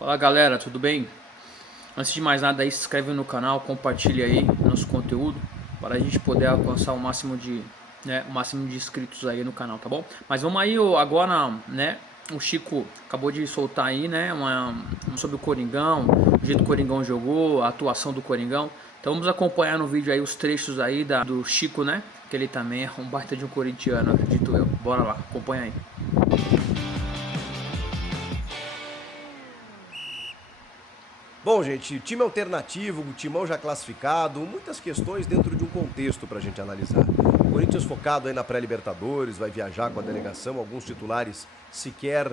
Fala galera, tudo bem? Antes de mais nada aí, se inscreve no canal, compartilha aí nosso conteúdo para a gente poder alcançar o máximo de inscritos aí no canal, tá bom? Mas vamos aí agora, né? O Chico acabou de soltar aí, né? Sobre o Coringão, o jeito que o Coringão jogou, a atuação do Coringão. Então vamos acompanhar no vídeo aí os trechos aí do Chico, né? Que ele também é um baita de um corintiano, acredito eu. Bora lá, acompanha aí. Bom, gente, time alternativo, o timão já classificado, muitas questões dentro de um contexto para a gente analisar. O Corinthians focado aí na pré-Libertadores, vai viajar com a delegação, alguns titulares sequer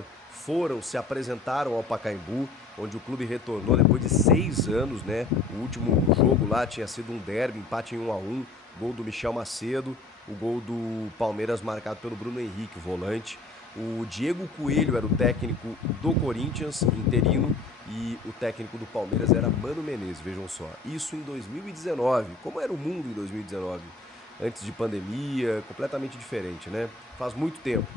se apresentaram ao Pacaembu, onde o clube retornou depois de 6 anos, né? O último jogo lá tinha sido um derby, empate em 1-1, gol do Michel Macedo, o gol do Palmeiras marcado pelo Bruno Henrique, o volante. O Diego Coelho era o técnico do Corinthians, interino, e o técnico do Palmeiras era Mano Menezes, vejam só. Isso em 2019. Como era o mundo em 2019? Antes de pandemia, completamente diferente, né? Faz muito tempo.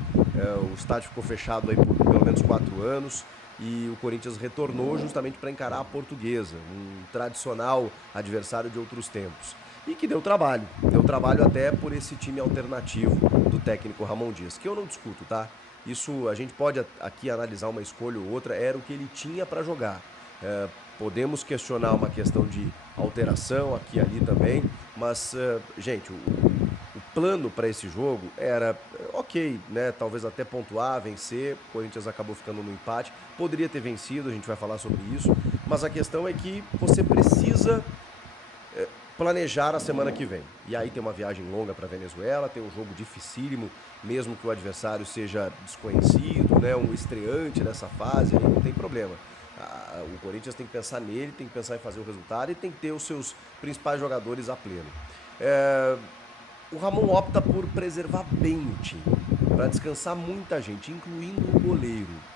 O estádio ficou fechado aí por pelo menos 4 anos e o Corinthians retornou justamente para encarar a Portuguesa, um tradicional adversário de outros tempos. E que deu trabalho. Deu trabalho até por esse time alternativo do técnico Ramon Dias, que eu não discuto, tá? Isso a gente pode aqui analisar uma escolha ou outra, era o que ele tinha para jogar. Podemos questionar uma questão de alteração aqui e ali também, mas, gente, o plano para esse jogo era ok, né? Talvez até pontuar, vencer. O Corinthians acabou ficando no empate. Poderia ter vencido, a gente vai falar sobre isso. Mas a questão é que você precisa planejar a semana que vem. E aí tem uma viagem longa para a Venezuela, tem um jogo dificílimo, mesmo que o adversário seja desconhecido, né, um estreante nessa fase, aí não tem problema. O Corinthians tem que pensar nele, tem que pensar em fazer o resultado e tem que ter os seus principais jogadores a pleno. O Ramon opta por preservar bem o time, para descansar muita gente, incluindo o goleiro.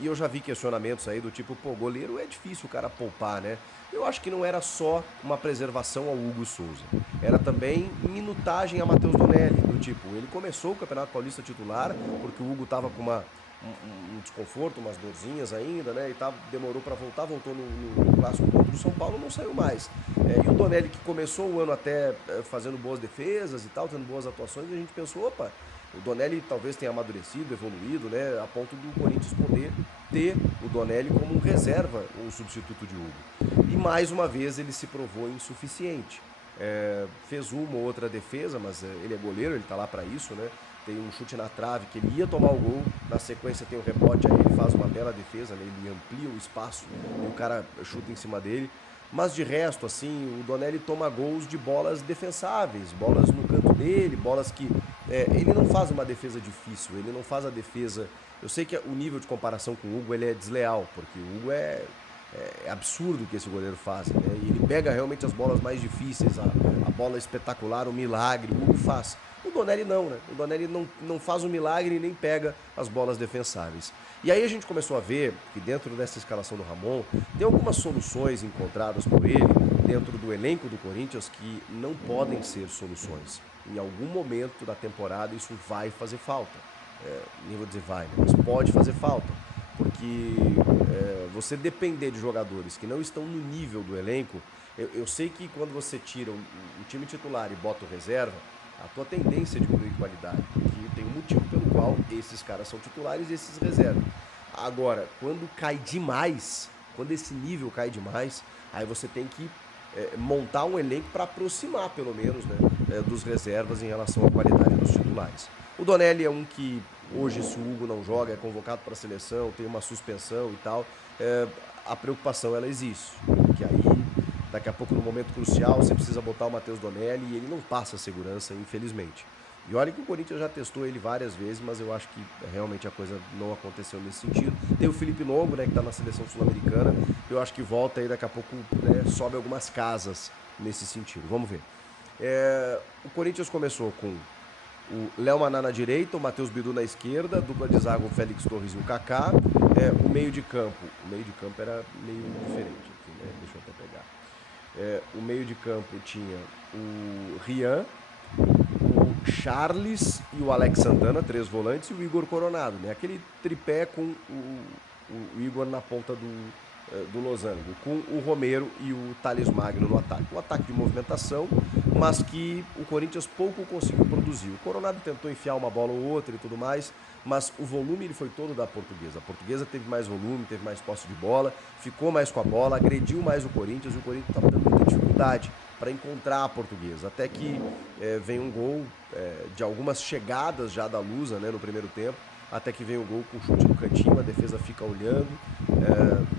E eu já vi questionamentos aí do tipo, pô, goleiro é difícil o cara poupar, né? Eu acho que não era só uma preservação ao Hugo Souza. Era também minutagem a Matheus Donelli, do tipo, ele começou o Campeonato Paulista titular, porque o Hugo tava com um desconforto, umas dorzinhas ainda, né? E demorou para voltar, voltou no clássico contra o São Paulo, não saiu mais. E o Donelli, que começou o ano até fazendo boas defesas e tal, tendo boas atuações, a gente pensou, opa, o Donelli talvez tenha amadurecido, evoluído, né? A ponto do Corinthians poder ter o Donelli como um reserva, um substituto de Hugo. E mais uma vez ele se provou insuficiente. Fez uma ou outra defesa, mas ele é goleiro, ele está lá para isso, né? Tem um chute na trave que ele ia tomar o gol, na sequência tem o rebote, aí ele faz uma bela defesa, né? Ele amplia o espaço e o cara chuta em cima dele. Mas de resto, assim, o Donelli toma gols de bolas defensáveis, bolas no canto dele, bolas que... ele não faz uma defesa difícil, ele não faz a defesa... Eu sei que o nível de comparação com o Hugo ele é desleal, porque o Hugo é absurdo o que esse goleiro faz, né? E ele pega realmente as bolas mais difíceis, a bola espetacular, o milagre, o Hugo faz. O Donelli não, né? O Donelli não faz o milagre e nem pega as bolas defensáveis. E aí a gente começou a ver que dentro dessa escalação do Ramon, tem algumas soluções encontradas por ele dentro do elenco do Corinthians que não podem ser soluções. Em algum momento da temporada isso vai fazer falta. Nem vou dizer vai, né? Mas pode fazer falta. Porque você depender de jogadores que não estão no nível do elenco, eu sei que quando você tira o time titular e bota o reserva, a tua tendência é diminuir qualidade, porque tem um motivo pelo qual esses caras são titulares e esses reservas. Agora, quando cai demais, quando esse nível cai demais, aí você tem que montar um elenco para aproximar, pelo menos, né, dos reservas em relação à qualidade dos titulares. O Donelli é um que hoje, se o Hugo não joga, é convocado para a seleção, tem uma suspensão e tal, a preocupação ela existe, porque aí daqui a pouco no momento crucial você precisa botar o Matheus Donelli e ele não passa segurança, infelizmente. E olha que o Corinthians já testou ele várias vezes, mas eu acho que realmente a coisa não aconteceu nesse sentido. Tem o Felipe Longo, né, que está na seleção sul-americana, eu acho que volta aí daqui a pouco, né, sobe algumas casas nesse sentido. Vamos ver. O Corinthians começou com o Léo Maná na direita, o Matheus Bidu na esquerda, dupla de zaga o Félix Torres e o Kaká. O meio de campo era meio diferente aqui, né? Deixa eu até pegar. O meio de campo tinha o Rian, o Charles e o Alex Santana, 3 volantes, e o Igor Coronado, né? Aquele tripé com o Igor na ponta do losango, com o Romero e o Thales Magno no ataque. Um ataque de movimentação, mas que o Corinthians pouco conseguiu produzir. O Coronado tentou enfiar uma bola ou outra e tudo mais, mas o volume ele foi todo da Portuguesa. A Portuguesa teve mais volume, teve mais posse de bola, ficou mais com a bola, agrediu mais o Corinthians, e o Corinthians estava tendo muita dificuldade para encontrar a Portuguesa. Até que vem um gol de algumas chegadas já da Lusa, né, no primeiro tempo, até que vem o gol com chute no cantinho, a defesa fica olhando,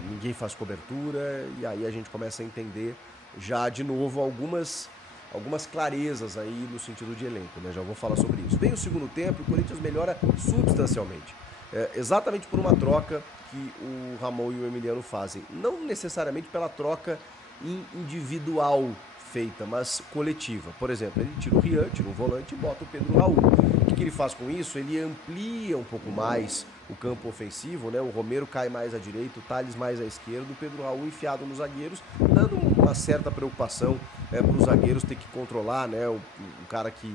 ninguém faz cobertura, e aí a gente começa a entender já de novo algumas clarezas aí no sentido de elenco, né? Já vou falar sobre isso. Vem o segundo tempo e o Corinthians melhora substancialmente, exatamente por uma troca que o Ramon e o Emiliano fazem, não necessariamente pela troca individual feita, mas coletiva. Por exemplo, ele tira o Rian, tira um volante e bota o Pedro Raul. O que ele faz com isso? Ele amplia um pouco mais o campo ofensivo, né? O Romero cai mais à direita, o Thales mais à esquerda, o Pedro Raul enfiado nos zagueiros, dando uma certa preocupação para os zagueiros ter que controlar, né? O cara que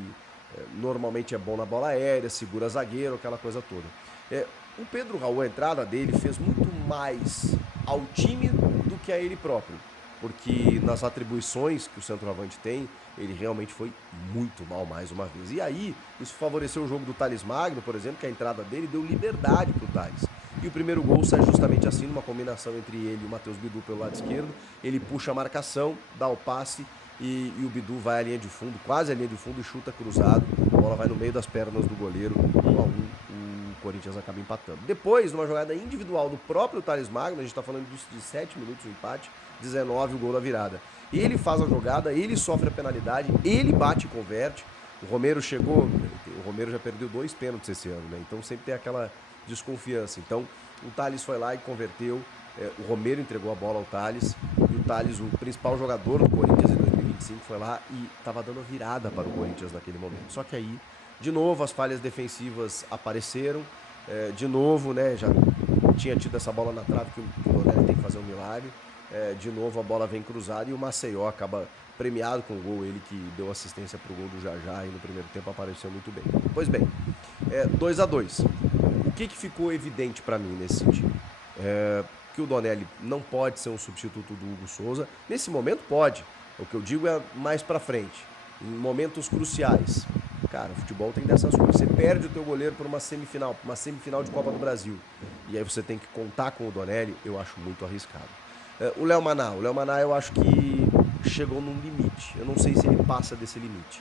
normalmente é bom na bola aérea, segura zagueiro, aquela coisa toda. O Pedro Raul, a entrada dele, fez muito mais ao time do que a ele próprio, porque nas atribuições que o centroavante tem, ele realmente foi muito mal mais uma vez. E aí, isso favoreceu o jogo do Thales Magno, por exemplo, que a entrada dele deu liberdade para o Thales. E o primeiro gol sai justamente assim, numa combinação entre ele e o Matheus Bidu pelo lado esquerdo. Ele puxa a marcação, dá o passe e o Bidu vai à linha de fundo, quase à linha de fundo, e chuta cruzado. A bola vai no meio das pernas do goleiro, 1-1, o Corinthians acaba empatando. Depois, numa jogada individual do próprio Thales Magno, a gente está falando de 7 minutos o empate, 19 o gol da virada. Ele faz a jogada, ele sofre a penalidade, ele bate e converte. O Romero chegou, o Romero já perdeu 2 pênaltis esse ano, né? Então sempre tem aquela desconfiança. Então o Thales foi lá e converteu, o Romero entregou a bola ao Thales, e o Thales, o principal jogador do Corinthians em 2025, foi lá e estava dando a virada para o Corinthians naquele momento. Só que aí, de novo, as falhas defensivas apareceram, de novo, né, já tinha tido essa bola na trave que o Donelli tem que fazer um milagre. De novo a bola vem cruzada e o Maceió acaba premiado com o gol, ele que deu assistência para o gol do Jajá e no primeiro tempo apareceu muito bem. Pois bem, 2-2. O que ficou evidente para mim nesse sentido? Que o Donelli não pode ser um substituto do Hugo Souza. Nesse momento pode, o que eu digo é mais para frente, em momentos cruciais. Cara, o futebol tem dessas coisas. Você perde o teu goleiro por uma semifinal de Copa do Brasil, e aí você tem que contar com o Donelli, eu acho muito arriscado. O Léo Maná eu acho que chegou num limite. Eu não sei se ele passa desse limite.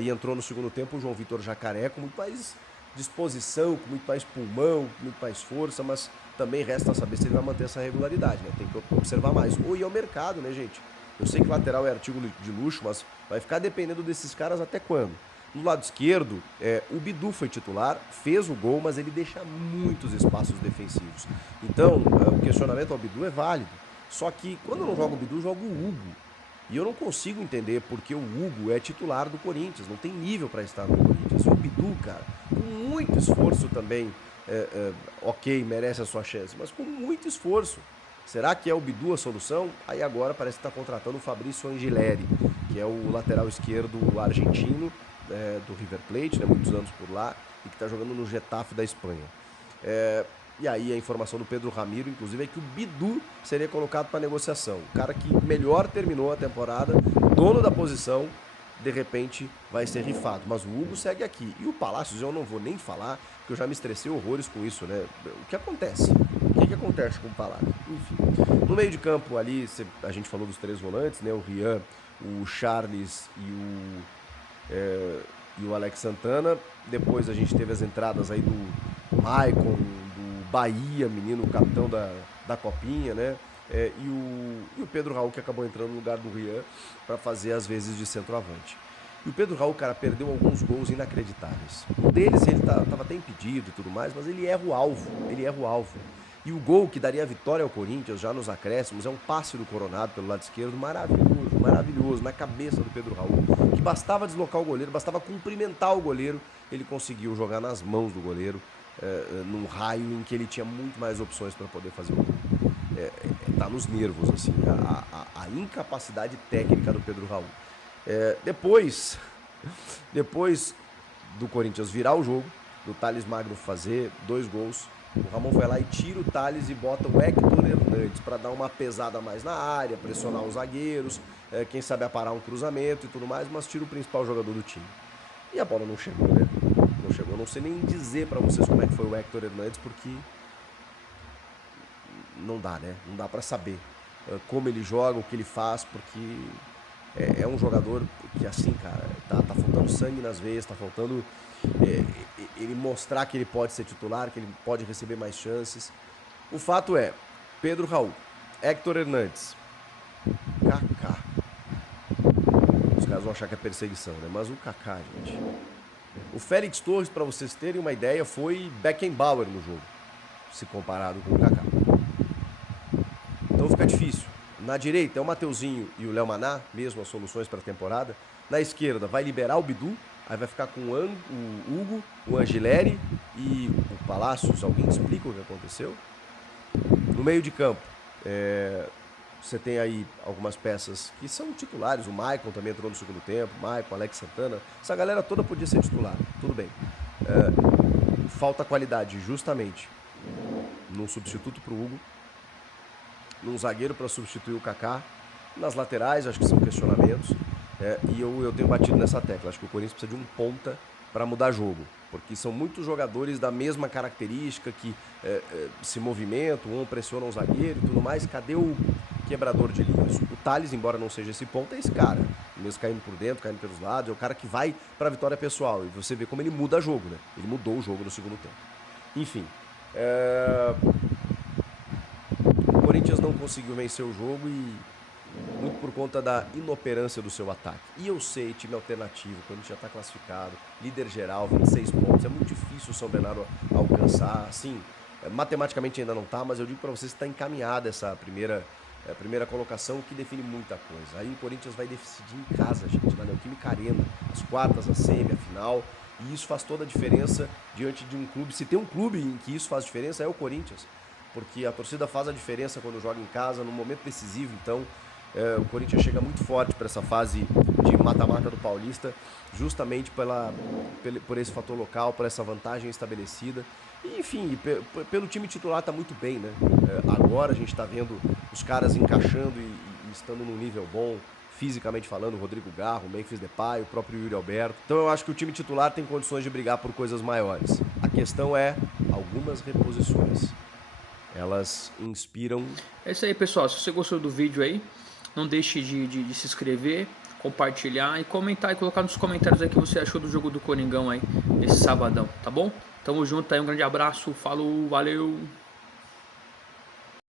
E entrou no segundo tempo o João Vitor Jacaré com muito mais disposição, com muito mais pulmão, com muito mais força, mas também resta saber se ele vai manter essa regularidade, né? Tem que observar mais. Ou ir ao mercado, né, gente? Eu sei que lateral é artigo de luxo, mas vai ficar dependendo desses caras até quando? No lado esquerdo, o Bidu foi titular, fez o gol, mas ele deixa muitos espaços defensivos. Então, o questionamento ao Bidu é válido. Só que quando eu não jogo o Bidu, eu jogo o Hugo. E eu não consigo entender porque o Hugo é titular do Corinthians, não tem nível para estar no Corinthians. E o Bidu, cara, com muito esforço também, ok, merece a sua chance, mas com muito esforço. Será que é o Bidu a solução? Aí agora parece que está contratando o Fabrício Angileri, que é o lateral esquerdo argentino, do River Plate, né, muitos anos por lá, e que está jogando no Getafe da Espanha. E aí a informação do Pedro Ramiro, inclusive, é que o Bidu seria colocado para negociação. O cara que melhor terminou a temporada, dono da posição, de repente vai ser rifado. Mas o Hugo segue aqui. E o Palácios eu não vou nem falar, porque eu já me estressei horrores com isso, né? O que acontece? O que acontece com o Palácios? Enfim, no meio de campo ali, a gente falou dos 3 volantes, né? O Rian, o Charles e o Alex Santana. Depois a gente teve as entradas aí do Maicon, Bahia, menino, o capitão da Copinha, né? E o Pedro Raul, que acabou entrando no lugar do Rian para fazer as vezes de centroavante. E o Pedro Raul, cara, perdeu alguns gols inacreditáveis. Um deles, ele tava até impedido e tudo mais, mas ele erra o alvo. E o gol que daria a vitória ao Corinthians, já nos acréscimos, é um passe do Coronado pelo lado esquerdo, maravilhoso, na cabeça do Pedro Raul, que bastava deslocar o goleiro, bastava cumprimentar o goleiro, ele conseguiu jogar nas mãos do goleiro, num raio em que ele tinha muito mais opções para poder fazer o gol. Tá nos nervos, assim, a incapacidade técnica do Pedro Raul. Depois do Corinthians virar o jogo, do Thales Magno fazer 2 gols, O Ramon vai lá e tira o Thales e bota o Hector Hernandes para dar uma pesada mais na área, pressionar os zagueiros, quem sabe aparar um cruzamento e tudo mais, mas tira o principal jogador do time. E a bola não chegou, né? Não chegou. Não sei nem dizer para vocês como é que foi o Hector Hernandes, porque não dá, né? Não dá para saber como ele joga, o que ele faz, porque é um jogador que, assim, cara, tá faltando sangue nas veias, tá faltando ele mostrar que ele pode ser titular, que ele pode receber mais chances. O fato é, Pedro Raul, Hector Hernandes, Kaká. Os caras vão achar que é perseguição, né? Mas o Kaká, gente. O Félix Torres, para vocês terem uma ideia, foi Beckenbauer no jogo, se comparado com o Kaká. Então fica difícil. Na direita é o Mateuzinho e o Léo Maná, mesmo as soluções para a temporada. Na esquerda vai liberar o Bidu, aí vai ficar com o Hugo, o Angileri e o Palácios. Alguém explica o que aconteceu? No meio de campo, você tem aí algumas peças que são titulares. O Maicon também entrou no segundo tempo. Maicon, Alex Santana. Essa galera toda podia ser titular. Tudo bem. Falta qualidade, justamente, num substituto para o Hugo, num zagueiro para substituir o Kaká. Nas laterais, acho que são questionamentos. E eu tenho batido nessa tecla. Acho que o Corinthians precisa de um ponta para mudar jogo. Porque são muitos jogadores da mesma característica, que se movimentam, um pressiona um zagueiro e tudo mais. Cadê o quebrador de linhas? O Thales, embora não seja esse ponta, é esse cara. Mesmo caindo por dentro, caindo pelos lados. É o cara que vai para a vitória pessoal. E você vê como ele muda jogo, né? Ele mudou o jogo no segundo tempo. Enfim. O Corinthians não conseguiu vencer o jogo e muito por conta da inoperância do seu ataque. E eu sei, time alternativo, quando a gente já está classificado, líder geral, 26 pontos, é muito difícil o São Bernardo alcançar. Assim, matematicamente ainda não está, mas eu digo para vocês que está encaminhada essa primeira colocação, que define muita coisa. Aí o Corinthians vai decidir em casa, gente, na Neoquímica Arena, as quartas, a semi, a final, e isso faz toda a diferença diante de um clube. Se tem um clube em que isso faz diferença, é o Corinthians, porque a torcida faz a diferença quando joga em casa, no momento decisivo. Então o Corinthians chega muito forte para essa fase de mata-mata do Paulista, justamente por esse fator local, por essa vantagem estabelecida. E, enfim, pelo time titular está muito bem, né? Agora a gente está vendo os caras encaixando e estando num nível bom, fisicamente falando, o Rodrigo Garro, o Memphis Depay, o próprio Yuri Alberto. Então eu acho que o time titular tem condições de brigar por coisas maiores. A questão é algumas reposições. Elas inspiram... É isso aí, pessoal. Se você gostou do vídeo aí, não deixe de se inscrever, compartilhar e comentar e colocar nos comentários aí o que você achou do jogo do Coringão aí, esse sabadão, tá bom? Tamo junto aí, um grande abraço, falou, valeu!